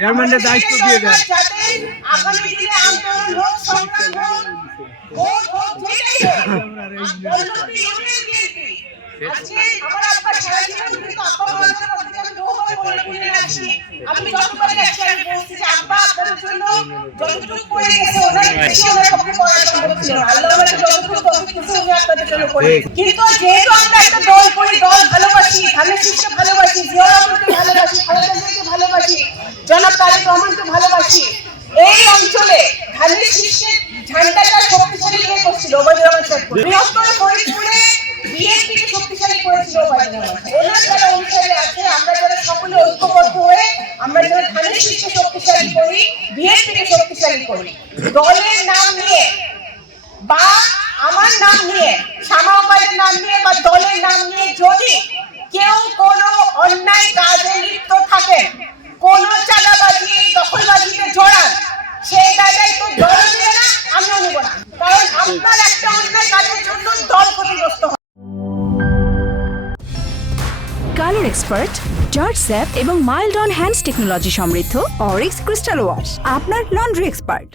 চেয়ারম্যানের দায়িত্ব দিয়ে দেন। যাতে আগামী দিনে আন্দোলন হোক, সংগ্রাম হোক, ভোট হোক, যেটাই হোক, বল্লভী ইউনিয়ন বিএনপি আজকে আমার আব্বা সারা জীবন কিন্তু আব্বা মার জন্য আমি বহুবার বল্লভী ইউনিয়নে আসি। আমি যতবার গেছি আমি বলছি যে আব্বা আপনাদের জন্য যতটুকু করে গেছে ওনার বেশি ওনার পক্ষে করা সম্ভব ছিল না। আল্লাহ আমাদের যতটুকু তৌফিক দিয়েছে উনি আপনাদের জন্য করে। কিন্তু যেহেতু আমরা একটা দল করি, দল ভালোবাসি, ধানের শীষকে ভালোবাসি, জিয়া রহমানকে ভালোবাসি, খালেদা জিয়াকে ভালোবাসি, জনাব তারেক রহমানকে ভালোবাসি, এই অঞ্চলে ধানের শীষের ঝান্ডাটা শক্তিশালী কে করছিল? ওবায়দুর রহমান সাহেব। বৃহত্তর ফরিদপুরে বিএনপিকে শক্তিশালী করেছিল ওবায়দুর রহমান। ওনার যারা অনুসারী আছে, আমরা যারা সকলে ঐক্যবদ্ধ হয়ে আমরা যারা ধানের শীষকে শক্তিশালী করি, বিএনপিকে শক্তিশালী করি, দলের নাম নিয়ে বা আমার নাম নিয়ে, শামা ওবায়দের নাম নিয়ে বা দলের নাম নিয়ে যদি কেউ কোনো অন্যায় কাজে লিপ্ত থাকে, কোন চাঁদাবাজি, দখলবাজিতে জড়ান, সেই জায়গায় তো দল নেবে না, আমিও নেব না। কারণ আপনার একটা অন্যায় কাজের জন্য দল ক্ষতিগ্রস্ত হয়। কালার এক্সপার্ট, জর্জ স্যাপ এবং মাইল্ড অন হ্যান্ডস টেকনোলজি সমৃদ্ধ অরিক্স ক্রিস্টাল ওয়াশ আপনার লন্ড্রি এক্সপার্ট।